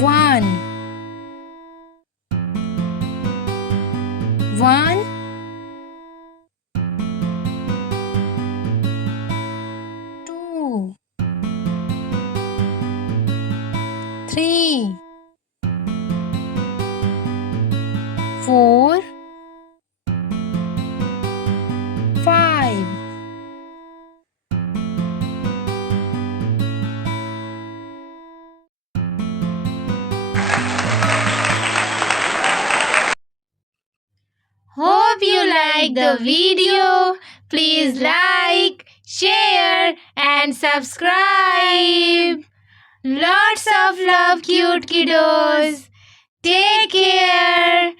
One, one, two, three, four, five, Hope you like the video. Please like, share, and subscribe. Lots of love, cute kiddos. Take care.